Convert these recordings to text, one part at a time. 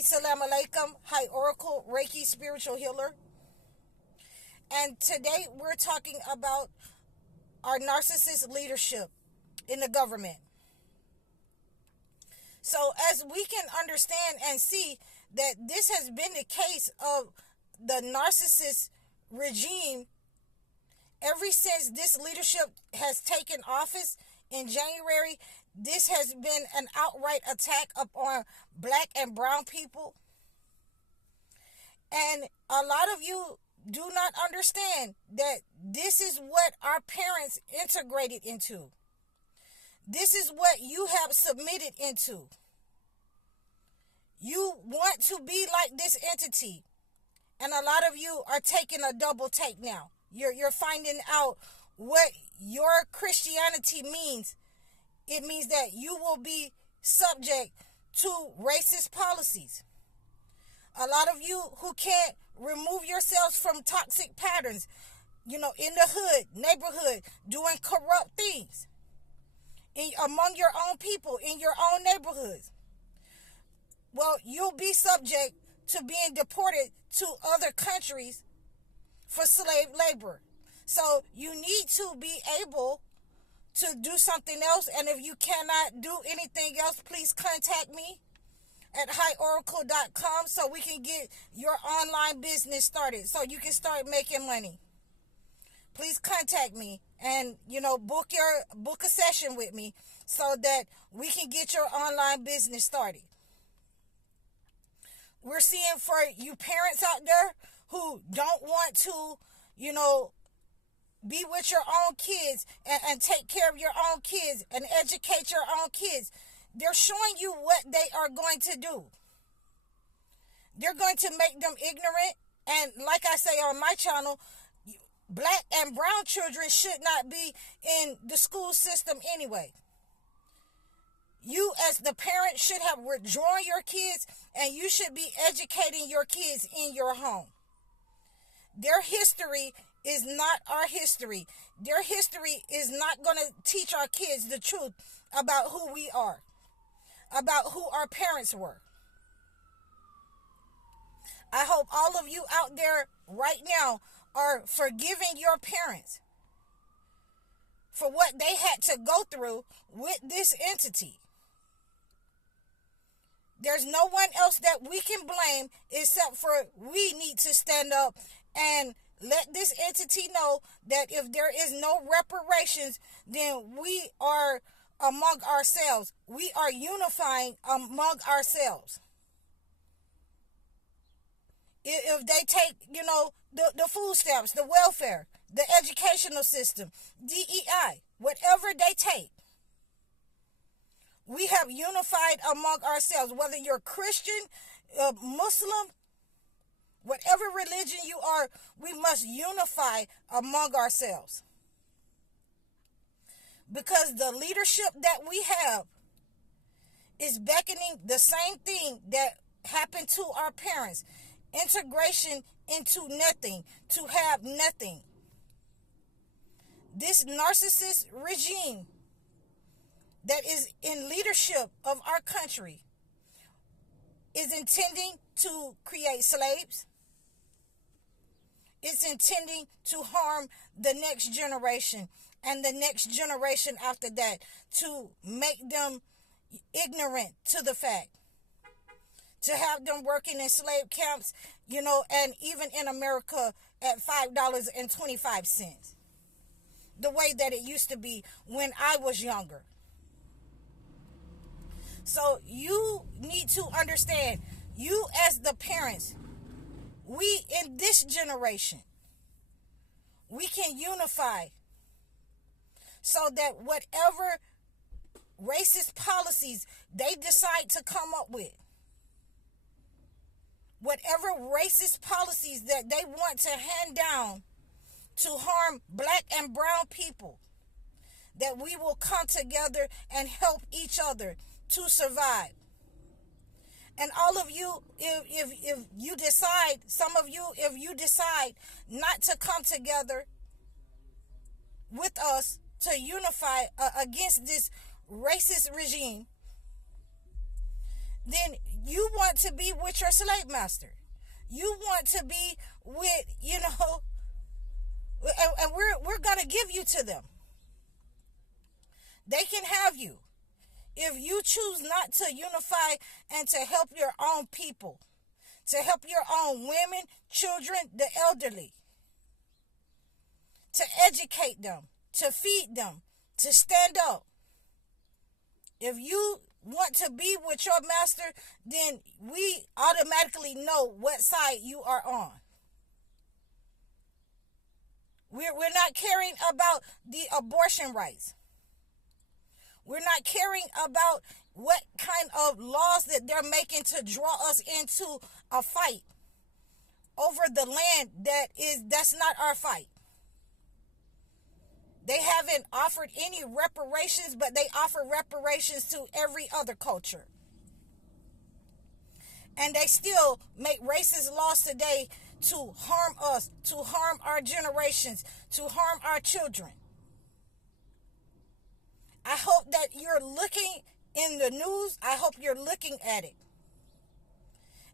Hi, Salam Alaikum. Hi, Oracle, Reiki, Spiritual Healer. And today we're talking about our narcissist leadership in the government. So as we can understand and see that this has been the case of the narcissist regime ever since this leadership has taken office in January. This has been an outright attack upon black and brown people. And a lot of you do not understand that this is what our parents integrated into. This is what you have submitted into. You want to be like this entity. And a lot of you are taking a double take now. You're finding out what your Christianity means. It means that you will be subject to racist policies. A lot of you who can't remove yourselves from toxic patterns, in the hood, neighborhood, doing corrupt things among your own people, in your own neighborhoods. Well, you'll be subject to being deported to other countries for slave labor. So you need to be able to do something else. And if you cannot do anything else, please contact me at highoracle.com so we can get your online business started, so you can start making money. Please contact me and book a session with me so that we can get your online business started. We're seeing for you parents out there who don't want to, be with your own kids and take care of your own kids and educate your own kids. They're showing you what they are going to do. They're going to make them ignorant. And like I say on my channel, black and brown children should not be in the school system anyway. You as the parent should have withdrawn your kids, and you should be educating your kids in your home. Their history is not our history. Their history is not going to teach our kids the truth about who we are, about who our parents were. I hope all of you out there right now are forgiving your parents for what they had to go through with this entity. There's no one else that we can blame except for we need to stand up and let this entity know that if there is no reparations, then we are among ourselves. We are unifying among ourselves. If they take, the food stamps, the welfare, the educational system, DEI, whatever they take, we have unified among ourselves. Whether you're Christian, Muslim, whatever religion you are, we must unify among ourselves. Because the leadership that we have is beckoning the same thing that happened to our parents. Integration into nothing, to have nothing. This narcissist regime that is in leadership of our country is intending to create slaves. It's intending to harm the next generation and the next generation after that, to make them ignorant to the fact, to have them working in slave camps, and even in America at $5.25, the way that it used to be when I was younger. So you need to understand, you as the parents, we in this generation, we can unify so that whatever racist policies they decide to come up with, whatever racist policies that they want to hand down to harm black and brown people, that we will come together and help each other to survive. And all of you, if you decide, some of you, if you decide not to come together with us to unify against this racist regime, then you want to be with your slave master. You want to be with, and we're gonna give you to them. They can have you if you choose not to unify and to help your own people, to help your own women, children, the elderly, to educate them, to feed them, to stand up. If you want to be with your master, then we automatically know what side you are on. We're not caring about the abortion rights. We're not caring about what kind of laws that they're making to draw us into a fight over the land that's not our fight. They haven't offered any reparations, but they offer reparations to every other culture. And they still make racist laws today to harm us, to harm our generations, to harm our children. I hope that you're looking in the news. I hope you're looking at it.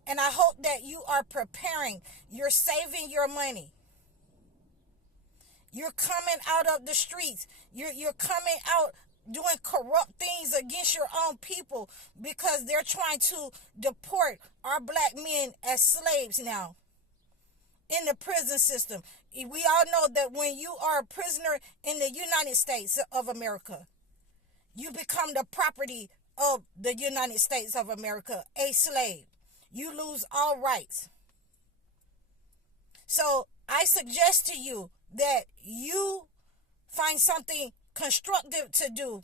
And I hope that you are preparing. You're saving your money. You're coming out of the streets. You're coming out doing corrupt things against your own people because they're trying to deport our black men as slaves now in the prison system. We all know that when you are a prisoner in the United States of America, you become the property of the United States of America, a slave. You lose all rights. So I suggest to you that you find something constructive to do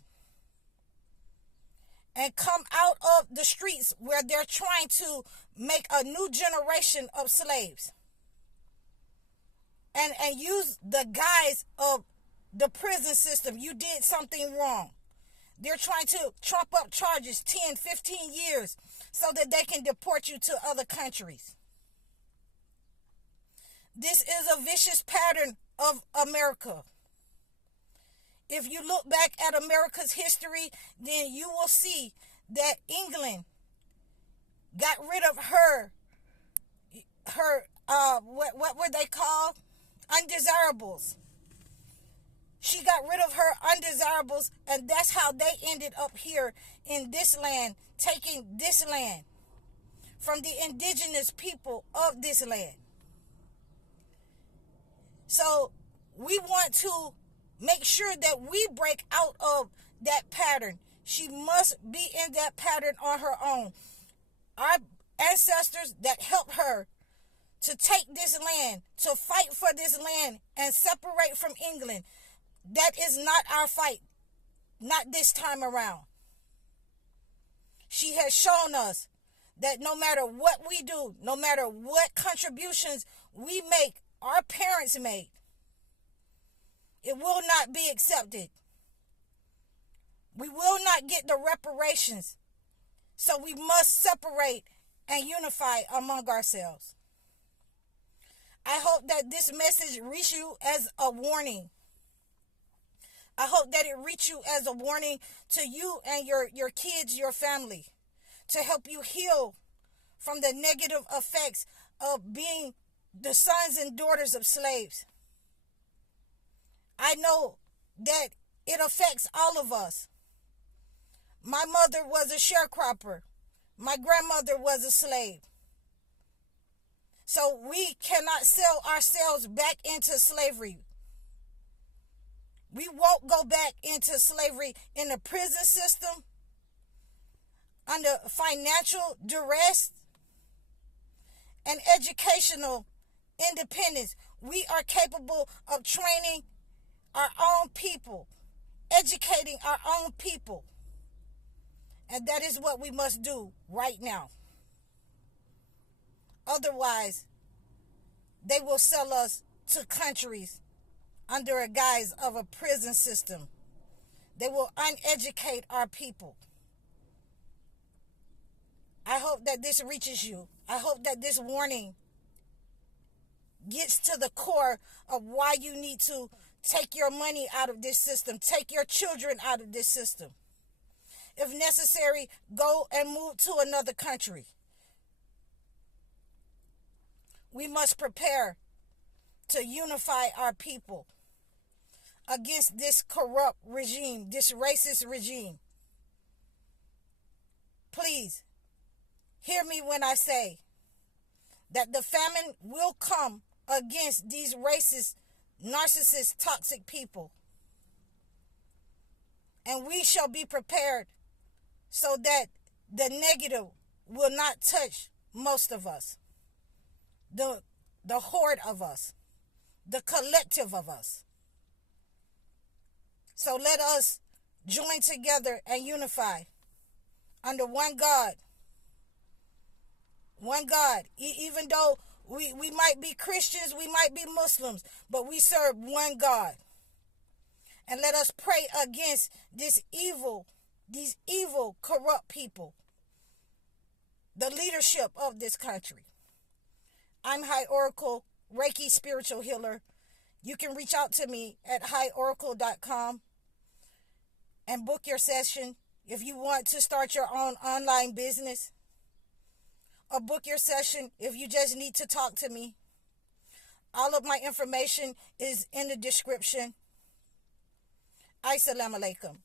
and come out of the streets where they're trying to make a new generation of slaves and use the guise of the prison system. You did something wrong. They're trying to trump up charges 10, 15 years so that they can deport you to other countries. This is a vicious pattern of America. If you look back at America's history, then you will see that England got rid of her what were they called? Undesirables. She got rid of her undesirables, and that's how they ended up here in this land, taking this land from the indigenous people of this land. So we want to make sure that we break out of that pattern. She must be in that pattern on her own. Our ancestors that helped her to take this land, to fight for this land and separate from England, that is not our fight, not this time around. She has shown us that no matter what we do, no matter what contributions we make, our parents made, it will not be accepted. We will not get the reparations. So we must separate and unify among ourselves. I hope that this message reach you as a warning. I hope that it reach you as a warning to you and your kids, your family, to help you heal from the negative effects of being the sons and daughters of slaves. I know that it affects all of us. My mother was a sharecropper. My grandmother was a slave. So we cannot sell ourselves back into slavery. We won't go back into slavery in the prison system, under financial duress and educational independence. We are capable of training our own people, educating our own people. And that is what we must do right now. Otherwise, they will sell us to countries under a guise of a prison system. They will uneducate our people. I hope that this reaches you. I hope that this warning gets to the core of why you need to take your money out of this system. Take your children out of this system. If necessary, go and move to another country. We must prepare to unify our people against this corrupt regime, this racist regime. Please, hear me when I say that the famine will come against these racist, narcissist, toxic people. And we shall be prepared so that the negative will not touch most of us. The horde of us. The collective of us. So let us join together and unify under one God. One God. Even though we might be Christians, we might be Muslims, but we serve one God. And let us pray against these evil, corrupt people. The leadership of this country. I'm High Oracle, Reiki spiritual healer. You can reach out to me at highoracle.com and book your session if you want to start your own online business. Or book your session if you just need to talk to me. All of my information is in the description. Assalamu alaikum.